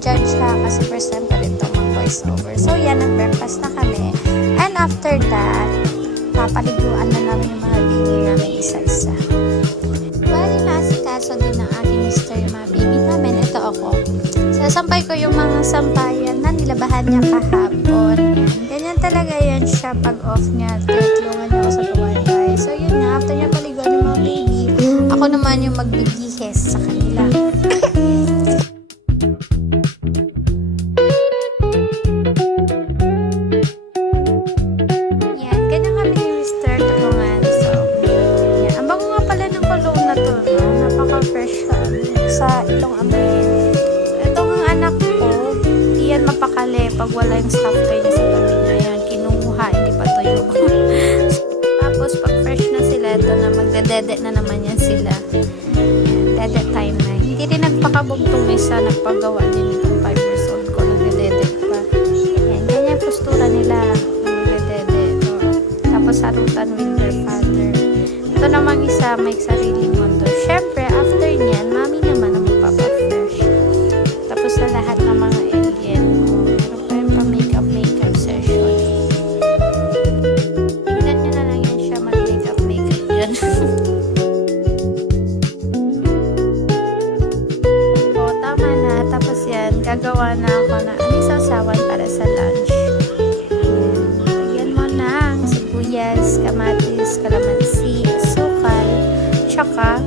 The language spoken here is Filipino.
judge ha, kasi first time ko rin itong mag-voice over. So, yan, nag-breakfast na kami. And after that, papaliguan na namin yung mga baby namin isa-isa. Bali, naasikaso din ng aking mister yung mga baby namin. Ito ako. Sasampay ko yung mga sampayan na nilabahan niya kahapon. Ganyan talaga yan siya pag off niya. Tulungan niya ako sa bahay. So, yun nga. After niya paliguan yung mga baby, ako naman yung magbibihes sa kanila. Yan, ganyan kami ni Mr. Tulungan. So, yan. Ang bango nga pala ng kulong na to, no? Napaka-fresh sa ilong amoy. Itong anak ko, iyan mapakali pag wala yung stuff toy niya sa tabi niya. Yan, kinuha, hindi pa tuyo. Tapos, pag fresh na sila, ito na magdedede na naman yan sila. Dede time na. Hindi rin nagpakabugtong isa, nagpagawa din itong 5 years old ko, nagdedede pa. Yan, ganyan postura nila, nagdedede. Tapos, sarutan with their father. Ito namang isa, may sariling mundo. Syempre, after niyan, mami naman ang magpapa-fresh. Tapos, sa lahat ng mga alien, meron pa yung pa-makeup session. Tingnan nyo na lang yan siya mag-makeup dyan. Tapos yan, gagawa na ako na anisasawan para sa lunch. Lagyan mo ng sibuyas, kamatis, kalamansi, sukal, tsaka